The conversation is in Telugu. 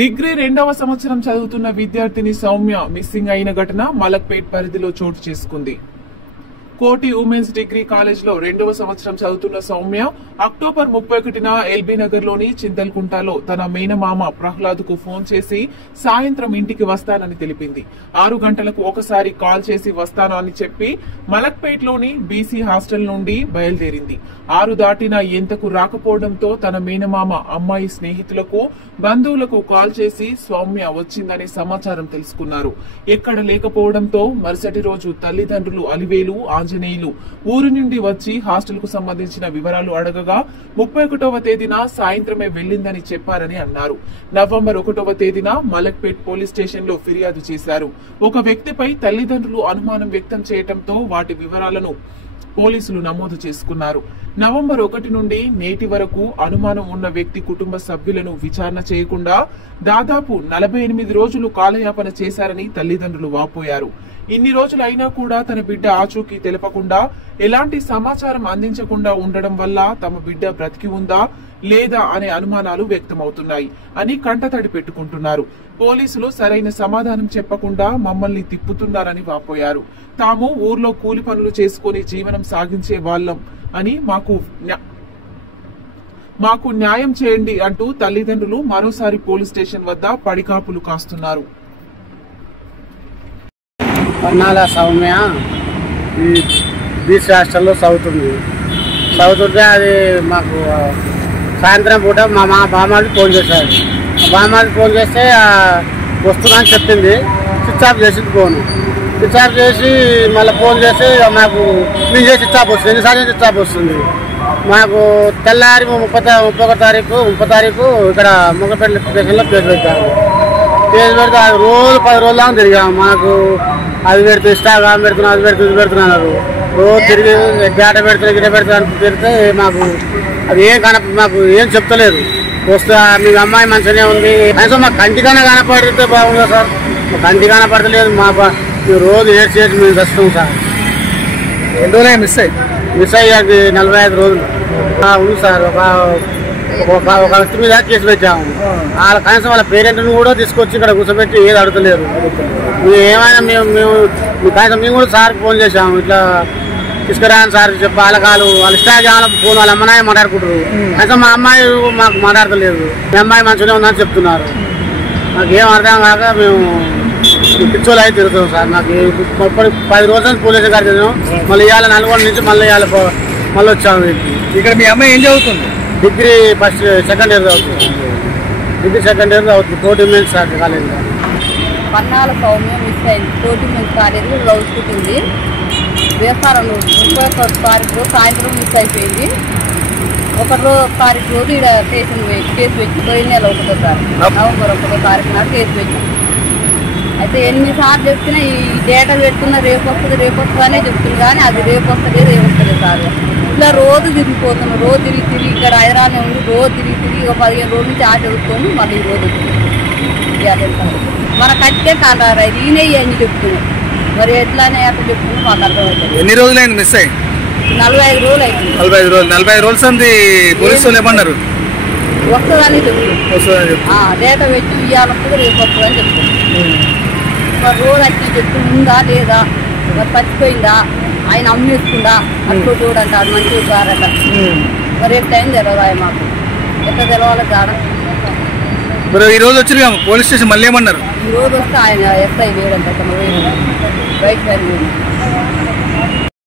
డిగ్రీ 2వ సంవత్సరం చదువుతున్న విద్యార్థిని సౌమ్య మిస్సింగ్ అయిన ఘటన మలక్పేట్ పరిధిలో చోటు చేసుకుంది. కోటి ఉమెన్స్ డిగ్రీ కాలేజ్ లో 2వ సంవత్సరం చదువుతున్న సౌమ్య అక్టోబర్ 31న ఎల్బీ నగర్ లోని చింతల్కుంటలో తన మేనమామ ప్రహ్లాద్ కు ఫోన్ చేసి సాయంత్రం ఇంటికి వస్తానని తెలిపింది. 6 గంటలకు ఒకసారి కాల్ చేసి వస్తాను అని చెప్పి మలక్పేట్ లోని బీసీ హాస్టల్ నుండి బయలుదేరింది. 6 దాటినా ఎంతకు రాకపోవడంతో తన మేనమామ అమ్మాయి స్నేహితులకు బంధువులకు కాల్ చేసి సౌమ్య వచ్చిందనే సమాచారం తెలుసుకున్నారు. ఎక్కడ లేకపోవడంతో మరుసటి రోజు తల్లిదండ్రులు అలివేలు ఆంజనేయులు ఊరు నుండి వచ్చి హాస్టల్ కు సంబంధించిన వివరాలు అడగగా 31వ తేదీన సాయంత్రమే వెళ్లిందని చెప్పారని అన్నారు. నవంబర్ 1వ తేదీన మలక్పేట్ పోలీస్ స్టేషన్ లో ఫిర్యాదు చేశారు. ఒక వ్యక్తిపై తల్లిదండ్రులు అనుమానం వ్యక్తం చేయడంతో వాటి వివరాలను పోలీసులు నమోదు చేసుకున్నారు. నవంబర్ 1 నుండి నేటి వరకు అనుమానం ఉన్న వ్యక్తి కుటుంబ సభ్యులను విచారణ చేయకుండా దాదాపు 48 రోజులు కాలయాపన చేశారని తల్లిదండ్రులు వాపోయారు. ఇన్ని రోజులు అయినా కూడా తన బిడ్డ ఆచూకీ తెలపకుండా ఎలాంటి సమాచారం అందించకుండా ఉండడం వల్ల తమ బిడ్డ బ్రతికి ఉందా లేదా అనే అనుమానాలు వ్యక్తమవుతున్నాయి అని కంటతడి పెట్టుకుంటున్నారు. పోలీసులు సరైన సమాధానం చెప్పకుండా మమ్మల్ని తిప్పుతున్నారని వాపోయారు. తాము ఊర్లో కూలి పనులు చేసుకుని జీవనం సాగించే వాళ్ళం అని మాకు న్యాయం చేయండి అంటూ తల్లిదండ్రులు మరోసారి పోలీస్ స్టేషన్ వద్ద పడికాపులు కాస్తున్నారు. పన్నాల సౌమ్య బీసీ హాస్టల్లో చదువుతుంటే అది మాకు సాయంత్రం పూట మా బామ్మకి ఫోన్ చేశారు. బామ్మకి ఫోన్ చేస్తే వస్తున్నా అని చెప్పింది. స్విచ్ ఆఫ్ చేసింది ఫోను. స్విచ్ ఆఫ్ చేసి మళ్ళీ ఫోన్ చేసి మాకు నేను చేసి స్విచ్ ఆఫ్ వస్తుంది. ఎన్నిసార్లు స్విచ్ ఆఫ్ వస్తుంది. మాకు తెల్లారి 30వ తారీఖు ఇక్కడ మొగపేట స్టేషన్లో కేసు పెట్టాము. కేసు పెడితే రోజు 10 రోజుల దాకా తిరిగాము. మాకు అది పెడుతూ ఇన్స్టాగ్రామ్ పెడుతున్నాను, అది పెడుతూ ఇది పెడుతున్నారు. రోజు తిరిగి డేట పెడుతున్నా గిట పెడుతున్నా తిరిగితే మాకు అది మాకు ఏం చెప్తలేదు. వస్తే మీ అమ్మాయి మంచిగానే ఉంది కనీసం మాకు కంటికైనా కనపడితే బాగుందా సార్. మాకు కంటి కనపడతలేదు. రోజు ఏడ్చి మేము వస్తాం సార్. ఎన్ని రోజులు మిస్ అయ్యాక 45 రోజులు ఉంది సార్. ఒక వ్యక్తి మీద కేసు పెట్టాము. వాళ్ళ కనీసం వాళ్ళ పేరెంట్ని కూడా తీసుకొచ్చి ఇక్కడ కూర్చోబెట్టి ఏది అడుగుతలేరు. ఏమైనా మేము కనీసం మేము కూడా సార్కి ఫోన్ చేసాము. ఇట్లా తీసుకురాని సార్ చెప్పి వాళ్ళ ఇన్స్టాగ్రామ్లో ఫోన్ వాళ్ళ అమ్మనాయ మాట్లాడుకుంటారు. కనీసం మా అమ్మాయి మాకు మాట్లాడతలేదు. మీ అమ్మాయి మంచిగానే ఉందని చెప్తున్నారు. మాకు ఏం అర్థం కాక మేము పిచ్చోళ్ళు అయితే తిరుగుతాం సార్. నాకు 10 రోజులు పోలీసు గారు తిరిగాం. మళ్ళీ ఇవాళ నల్గొండ నుంచి మళ్ళీ వచ్చాము. ఇక్కడ మీ అమ్మాయి ఏం చదువుతుంది? డిగ్రీ సెకండ్ ఇయర్ చదువుతుంది. కోటి women's college. Pannala Soumya miss అయింది. కోటి ఉమెన్స్ కాలేజ్ చదువుకుంటుంది. వేస్తారం 31వ తారీఖు సాయంత్రం మిస్ అయిపోయింది. 1వ తారీఖు రోజు ఇక్కడ స్టేషన్ కేసు పెట్టి పోయిన నెల 1వ తారీఖు నవంబర్ 1వ తారీఖు నాడు కేసు పెట్టి అయితే ఎన్నిసార్లు చెప్తున్నా ఈ డేటా పెడుతున్నా రేపు వస్తుంది అనే చెప్తుంది. కానీ అది రేపు వస్తలేదు సార్. ఇట్లా రోజు తిరిగిపోతున్నాం. రోజు తిరిగి ఇక్కడ హైదరాబాద్లో ఉండి రోజు తిరిగి 15 రోజుల నుంచి ఆట చదువుకొని మళ్ళీ ఈ రోజు మన కట్టే కాంటారు ఈయన అని చెప్తున్నాం. మరి ఎట్లానే అట్లా చెప్తున్నా మాకు అర్థమవుతుంది. ఎన్ని రోజులైంది మిస్ అయ్యి? 45 రోజులు అయింది. 45 రోజులు సంది పోలీసు వాళ్ళు ఏమన్నారు? వస్తుందని చెప్తున్నాం. డేటా పెట్టి ఇవ్వాలి వస్తుంది రేపు వస్తుందని చెప్తున్నాం. మరి రోజు వచ్చి చెప్తూ ఉందా లేదా మరి చచ్చిపోయిందా ఆయన అమ్మేసుకుందా అట్లా చూడంటాడు మంచి కారట. మరి ఎట్లా అయింది తెలియదు ఆయన మాకు ఎట్లా తెలవాలి కాడ. మరి ఈ రోజు వచ్చి పోలీస్ స్టేషన్ మళ్ళీ ఏమన్నారు? ఈ రోజు వస్తే ఆయన ఎస్ఐ వేయడంట బయట